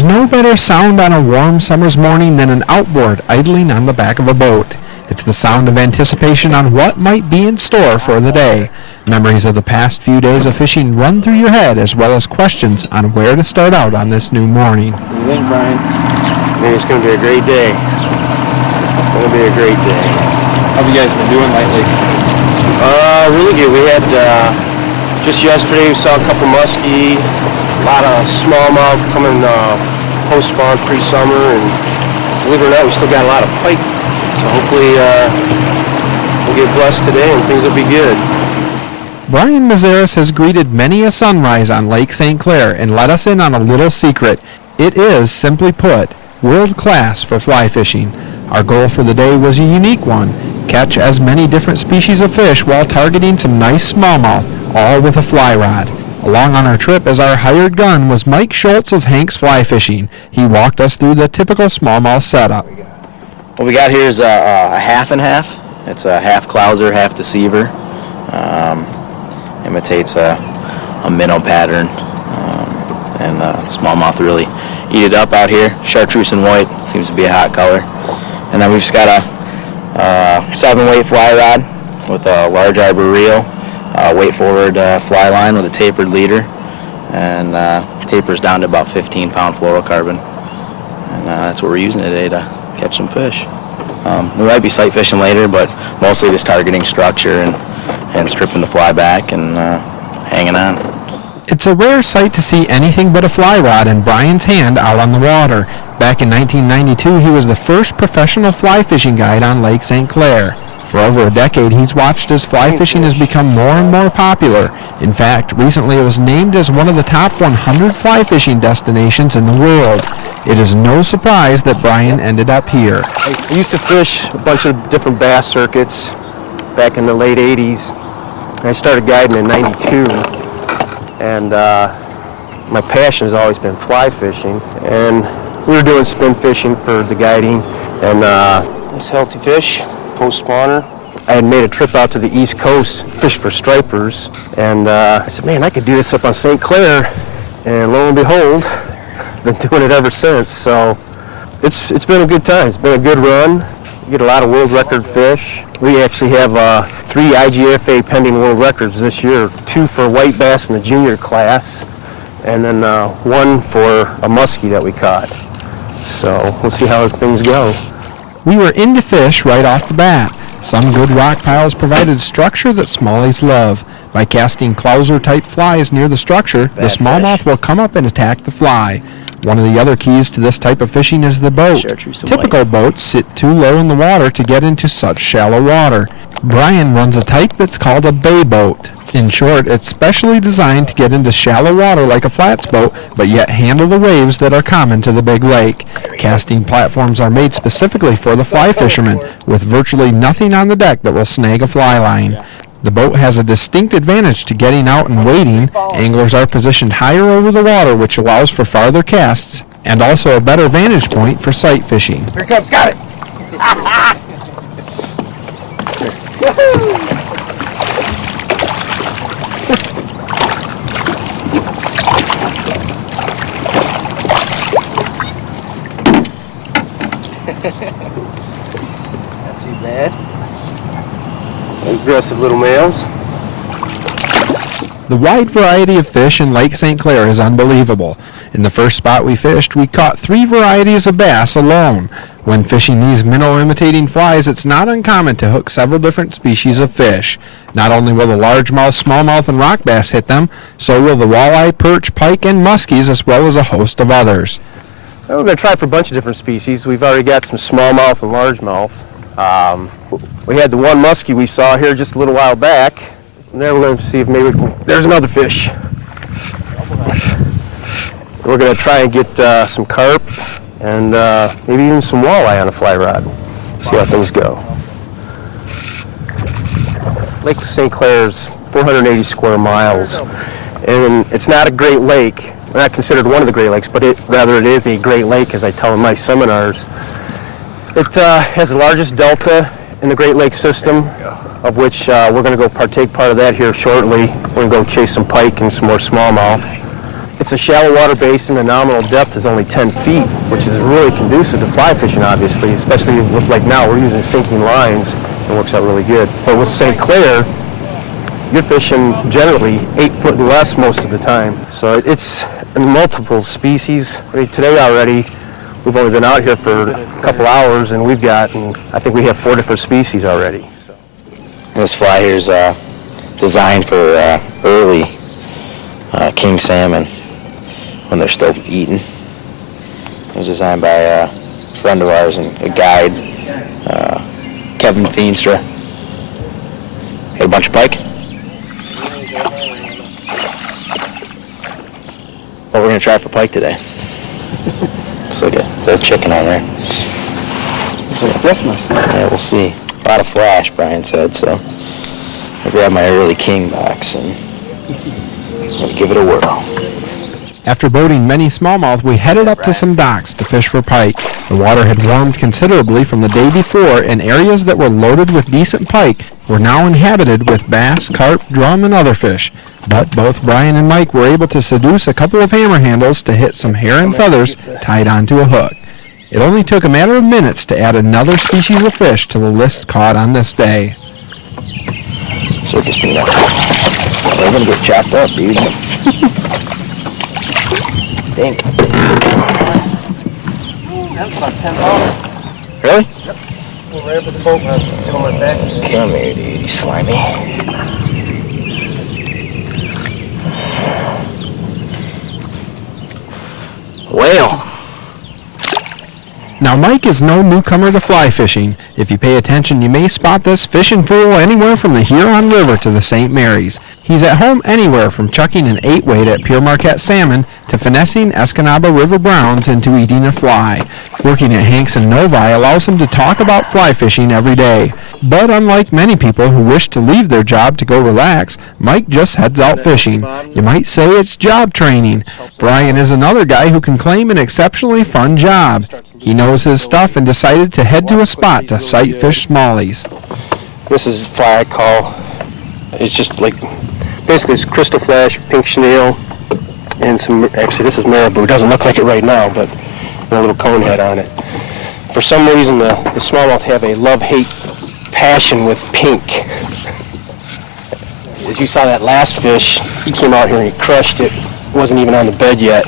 There's no better sound on a warm summer's morning than an outboard idling on the back of a boat. It's the sound of anticipation on what might be in store for the day. Memories of the past few days of fishing run through your head, as well as questions on where to start out on this new morning. What do you think, Brian? I think it's going to be a great day. It's going to be a great day. How have you guys been doing lately? Really good. We had, just yesterday, we saw a couple muskie, a lot of smallmouth coming post-spawn pre-summer, and believe it or not, we still got a lot of pike. So hopefully we'll get blessed today and things will be good. Brian Mazeris has greeted many a sunrise on Lake St. Clair and let us in on a little secret. It is, simply put, world class for fly fishing. Our goal for the day was a unique one: catch as many different species of fish while targeting some nice smallmouth, all with a fly rod. Along on our trip as our hired gun was Mike Schultz of Hank's Fly Fishing. He walked us through the typical smallmouth setup. What we got here is a half and half. It's a half clouser, half deceiver. Imitates a minnow pattern. And the smallmouth really eat it up out here. Chartreuse and white seems to be a hot color. And then we've just got a 7-weight fly rod with a large arbor reel, weight forward fly line with a tapered leader, and tapers down to about 15-pound fluorocarbon. And that's what we're using today to catch some fish. We might be sight fishing later, but mostly just targeting structure and stripping the fly back and hanging on. It's a rare sight to see anything but a fly rod in Brian's hand out on the water. Back in 1992, he was the first professional fly fishing guide on Lake St. Clair. For over a decade, he's watched as fly fishing has become more and more popular. In fact, recently it was named as one of the top 100 fly fishing destinations in the world. It is no surprise that Brian ended up here. I used to fish a bunch of different bass circuits back in the late 80s. I started guiding in 92, and my passion has always been fly fishing. And we were doing spin fishing for the guiding, and this healthy fish, post spawner. I had made a trip out to the East Coast, fish for stripers, and I said, man, I could do this up on St. Clair, and lo and behold, been doing it ever since. So it's been a good time. It's been a good run. We get a lot of world record fish. We actually have 3 IGFA pending world records this year, 2 for white bass in the junior class, and then 1 for a muskie that we caught. So we'll see how things go. We were into fish right off the bat. Some good rock piles provided structure that smallies love. By casting clouser-type flies near the structure, the smallmouth will come up and attack the fly. One of the other keys to this type of fishing is the boat. Typical boats sit too low in the water to get into such shallow water. Brian runs a type that's called a bay boat. In short, it's specially designed to get into shallow water like a flats boat, but yet handle the waves that are common to the big lake. Casting platforms are made specifically for the fly fishermen, with virtually nothing on the deck that will snag a fly line. The boat has a distinct advantage to getting out and wading. Anglers are positioned higher over the water, which allows for farther casts, and also a better vantage point for sight fishing. Here it comes, got it! Not too bad. Aggressive little males. The wide variety of fish in Lake St. Clair is unbelievable. In the first spot we fished, we caught 3 varieties of bass alone. When fishing these minnow-imitating flies, it's not uncommon to hook several different species of fish. Not only will the largemouth, smallmouth, and rock bass hit them, so will the walleye, perch, pike, and muskies, as well as a host of others. Well, we're going to try for a bunch of different species. We've already got some smallmouth and largemouth. We had the one muskie we saw here just a little while back. And there we're going to see if maybe there's another fish. We're going to try and get some carp and maybe even some walleye on a fly rod. See how things go. Lake St. Clair's 480 square miles, and it's not a great lake. We're not considered one of the Great Lakes, but it is a Great Lake, as I tell in my seminars. It has the largest delta in the Great Lakes system, of which we're going to go partake part of that here shortly. We're going to go chase some pike and some more smallmouth. It's a shallow water basin. The nominal depth is only 10 feet, which is really conducive to fly fishing, obviously, especially with, like now, we're using sinking lines. It works out really good. But with St. Clair, you're fishing generally 8 foot and less most of the time. So it's multiple species. I mean, today already, we've only been out here for a couple hours, and I think we have 4 different species already. So. This fly here is designed for early king salmon when they're still eating. It was designed by a friend of ours and a guide, Kevin Feenstra. Hit a bunch of pike. What we're gonna try for pike today? Looks like a little chicken on there. It's like Christmas. Yeah, we'll see. A lot of flash, Brian said, so I grabbed my early king box and we'll give it a whirl. After boating many smallmouth, we headed up to some docks to fish for pike. The water had warmed considerably from the day before, and areas that were loaded with decent pike were now inhabited with bass, carp, drum, and other fish. But both Brian and Mike were able to seduce a couple of hammer handles to hit some hair and feathers tied onto a hook. It only took a matter of minutes to add another species of fish to the list caught on this day. Circus peanut. They're gonna get chopped up, dude. Dang. That's about 10 pounds. Really? Yep. We'll right up at the boat and get on my back. Come here, dude, you slimy. Whale. Now, Mike is no newcomer to fly fishing. If you pay attention, you may spot this fishing fool anywhere from the Huron River to the St. Mary's. He's at home anywhere from chucking an 8-weight at Pure Marquette salmon to finessing Escanaba River browns into eating a fly. Working at Hanks and Novi allows him to talk about fly fishing every day. But unlike many people who wish to leave their job to go relax, Mike just heads out fishing. You might say it's job training. Brian is another guy who can claim an exceptionally fun job. He knows his stuff and decided to head to a spot to sight fish smallies. This is fly I call, it's just like, basically it's crystal flash, pink chenille, and some, actually this is marabou. It doesn't look like it right now, but a little cone head on it. For some reason the smallmouth have a love-hate passion with pink. As you saw that last fish, he came out here and he crushed it. It wasn't even on the bed yet.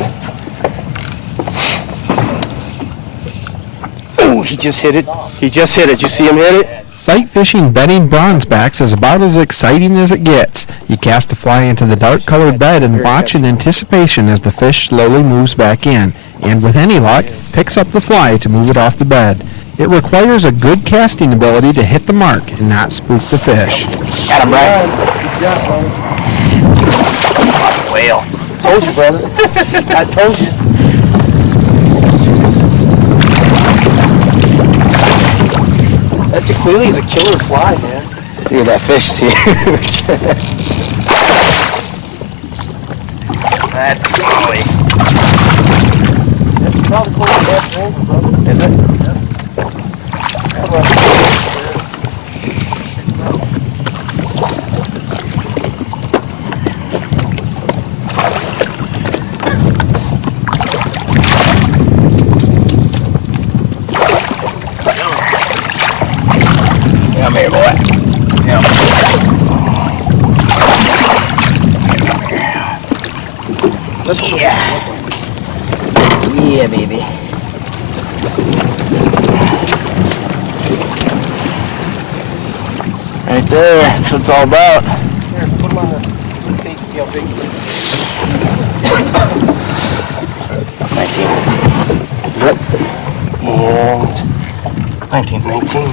Oh, he just hit it. He just hit it. Did you see him hit it? Sight fishing bedding bronzebacks is about as exciting as it gets. You cast a fly into the dark-colored bed and watch in anticipation as the fish slowly moves back in, and with any luck, picks up the fly to move it off the bed. It requires a good casting ability to hit the mark and not spook the fish. Got him, Brian. Whale. Told you, brother. I told you. That tequila is a killer fly, man. Look at that fish is here. That's a smallie. That's probably close to that range, brother. Is it? Come here, boy. Yep. Yeah. Yeah, baby. Right there. That's what it's all about. Here, put him on the tape and see how big he is. 19. Yep. And 19.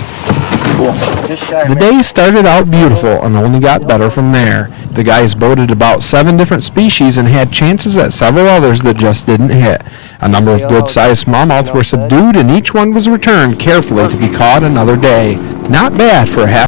Cool. Just shy. The day started out beautiful and only got better from there. The guys boated about 7 different species and had chances at several others that just didn't hit. A number of good-sized smallmouth were subdued and each one was returned carefully to be caught another day. Not bad for a half